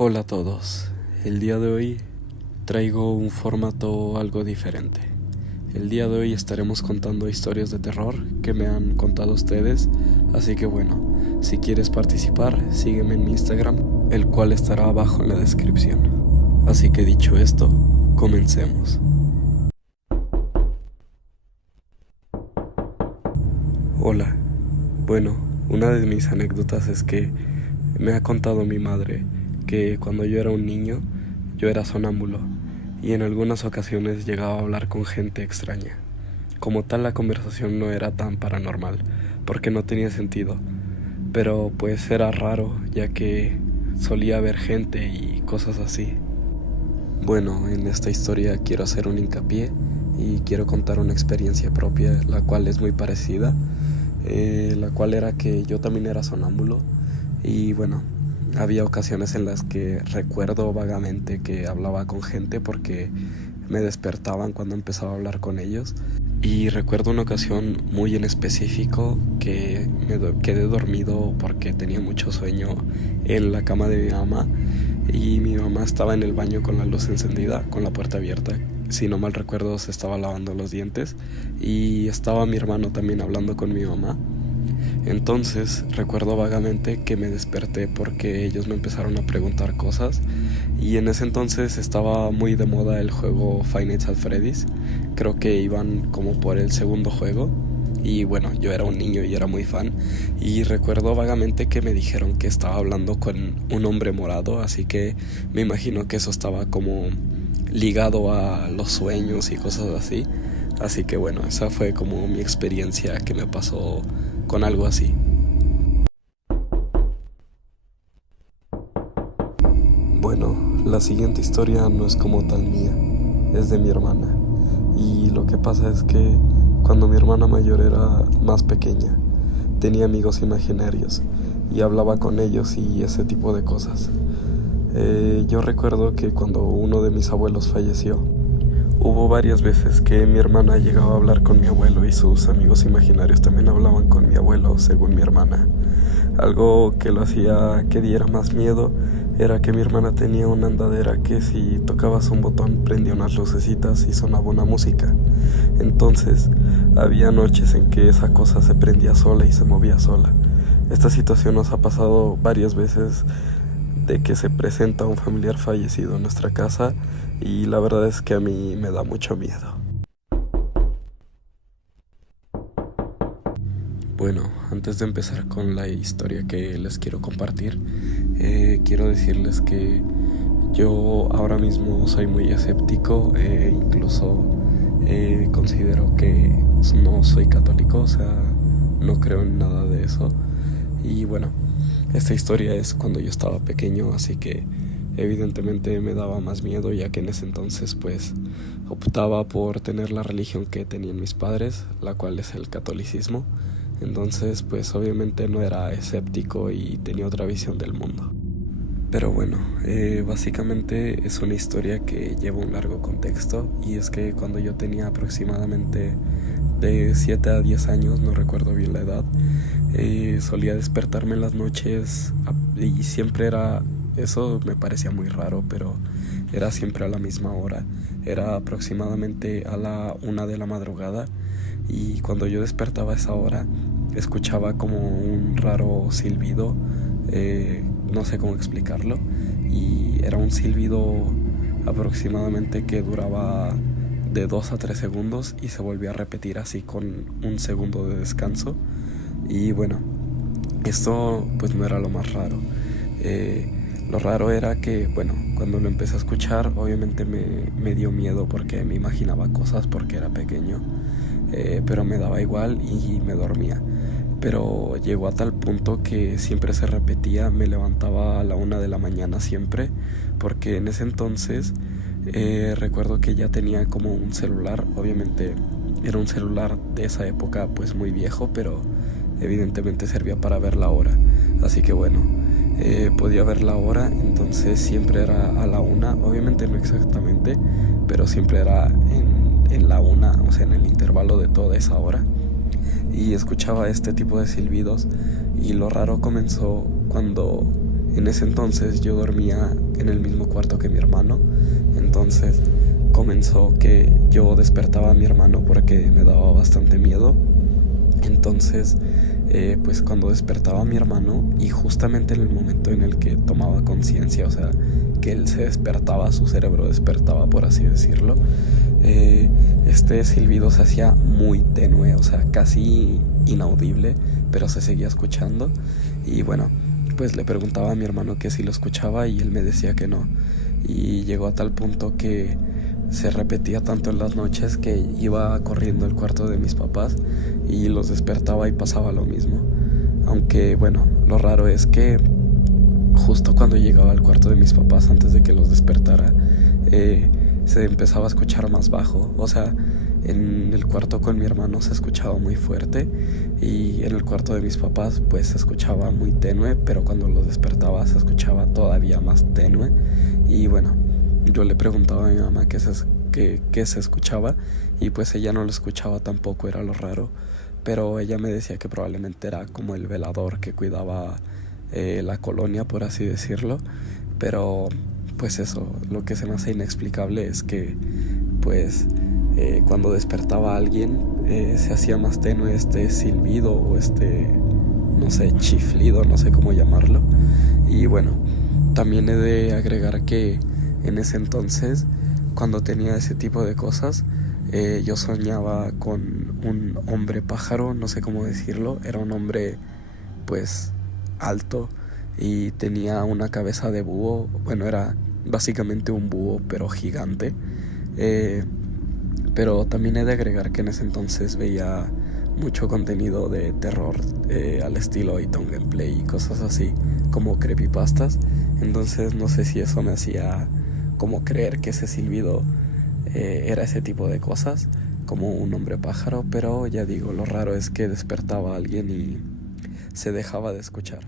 Hola a todos, el día de hoy traigo un formato algo diferente. El día de hoy estaremos contando historias de terror que me han contado ustedes, así que bueno, si quieres participar, sígueme en mi Instagram, el cual estará abajo en la descripción. Así que dicho esto, comencemos. Hola, bueno, una de mis anécdotas es que me ha contado mi madre que cuando yo era un niño, yo era sonámbulo y en algunas ocasiones llegaba a hablar con gente extraña. Como tal, la conversación no era tan paranormal, porque no tenía sentido, pero pues era raro, ya que solía haber gente y cosas así. Bueno, en esta historia quiero hacer un hincapié y quiero contar una experiencia propia, la cual es muy parecida, la cual era que yo también era sonámbulo y bueno, había ocasiones en las que recuerdo vagamente que hablaba con gente porque me despertaban cuando empezaba a hablar con ellos. Y recuerdo una ocasión muy en específico que quedé dormido porque tenía mucho sueño en la cama de mi mamá y mi mamá estaba en el baño con la luz encendida, con la puerta abierta. Si no mal recuerdo, se estaba lavando los dientes y estaba mi hermano también hablando con mi mamá. Entonces recuerdo vagamente que me desperté porque ellos me empezaron a preguntar cosas y en ese entonces estaba muy de moda el juego Five Nights at Freddy's. Creo que iban como por el segundo juego y bueno, yo era un niño y era muy fan y recuerdo vagamente que me dijeron que estaba hablando con un hombre morado, así que me imagino que eso estaba como ligado a los sueños y cosas así. Así que bueno, esa fue como mi experiencia que me pasó con algo así. Bueno, la siguiente historia no es como tal mía, es de mi hermana. Y lo que pasa es que cuando mi hermana mayor era más pequeña, tenía amigos imaginarios y hablaba con ellos y ese tipo de cosas. Yo recuerdo que cuando uno de mis abuelos falleció, hubo varias veces que mi hermana llegaba a hablar con mi abuelo y sus amigos imaginarios también hablaban con mi abuelo, según mi hermana. Algo que lo hacía que diera más miedo era que mi hermana tenía una andadera que si tocabas un botón prendía unas lucecitas y sonaba una música. Entonces, había noches en que esa cosa se prendía sola y se movía sola. Esta situación nos ha pasado varias veces de que se presenta un familiar fallecido en nuestra casa y la verdad es que a mí me da mucho miedo. Bueno, antes de empezar con la historia que les quiero compartir, quiero decirles que yo ahora mismo soy muy escéptico, incluso considero que no soy católico, o sea, no creo en nada de eso. Y bueno, esta historia es cuando yo estaba pequeño, así que evidentemente me daba más miedo, ya que en ese entonces pues optaba por tener la religión que tenían mis padres, la cual es el catolicismo. Entonces pues obviamente no era escéptico y tenía otra visión del mundo. Pero bueno, básicamente es una historia que lleva un largo contexto y es que cuando yo tenía aproximadamente de 7 a 10 años, no recuerdo bien la edad, solía despertarme en las noches y siempre era, eso me parecía muy raro, pero era siempre a la misma hora, era aproximadamente a la 1 de la madrugada y cuando yo despertaba a esa hora escuchaba como un raro silbido, no sé cómo explicarlo, y era un silbido aproximadamente que duraba de 2 a 3 segundos y se volvía a repetir así con un segundo de descanso. Y bueno, esto pues no era lo más raro. Lo raro era que, bueno, cuando lo empecé a escuchar, obviamente me dio miedo porque me imaginaba cosas porque era pequeño, pero me daba igual y me dormía. Pero llegó a tal punto que siempre se repetía, me levantaba a la 1 de la mañana siempre, porque en ese entonces recuerdo que ya tenía como un celular, obviamente era un celular de esa época pues muy viejo, pero evidentemente servía para ver la hora, así que bueno, podía ver la hora, entonces siempre era a la 1, obviamente no exactamente, pero siempre era en la 1, o sea en el intervalo de toda esa hora. Y escuchaba este tipo de silbidos y lo raro comenzó cuando En ese entonces yo dormía en el mismo cuarto que mi hermano. Entonces comenzó que yo despertaba a mi hermano porque me daba bastante miedo. Entonces pues cuando despertaba a mi hermano, y justamente en el momento en el que tomaba conciencia, o sea, que él se despertaba, su cerebro despertaba, por así decirlo, este silbido se hacía muy tenue, o sea, casi inaudible, pero se seguía escuchando. Y bueno, pues le preguntaba a mi hermano que si lo escuchaba y él me decía que no. Y llegó a tal punto que se repetía tanto en las noches que iba corriendo al cuarto de mis papás y los despertaba y pasaba lo mismo. Aunque bueno, lo raro es que justo cuando llegaba al cuarto de mis papás, antes de que los despertara, se empezaba a escuchar más bajo. O sea, en el cuarto con mi hermano se escuchaba muy fuerte, y en el cuarto de mis papás pues se escuchaba muy tenue, pero cuando los despertaba se escuchaba todavía más tenue. Y bueno, yo le preguntaba a mi mamá qué se escuchaba, y pues ella no lo escuchaba tampoco, era lo raro. Pero ella me decía que probablemente era como el velador que cuidaba la colonia, por así decirlo. Pero pues eso, lo que se me hace inexplicable es que pues cuando despertaba a alguien se hacía más tenue este silbido o no sé, chiflido, no sé cómo llamarlo. Y bueno, también he de agregar que en ese entonces, cuando tenía ese tipo de cosas, yo soñaba con un hombre pájaro, no sé cómo decirlo. Era un hombre pues alto y tenía una cabeza de búho. Bueno, era básicamente un búho pero gigante. Pero también he de agregar que en ese entonces veía mucho contenido de terror al estilo Iton Gameplay y cosas así, como creepypastas. Entonces no sé si eso me hacía como creer que ese silbido era ese tipo de cosas, como un hombre pájaro. Pero ya digo, lo raro es que despertaba a alguien y se dejaba de escuchar.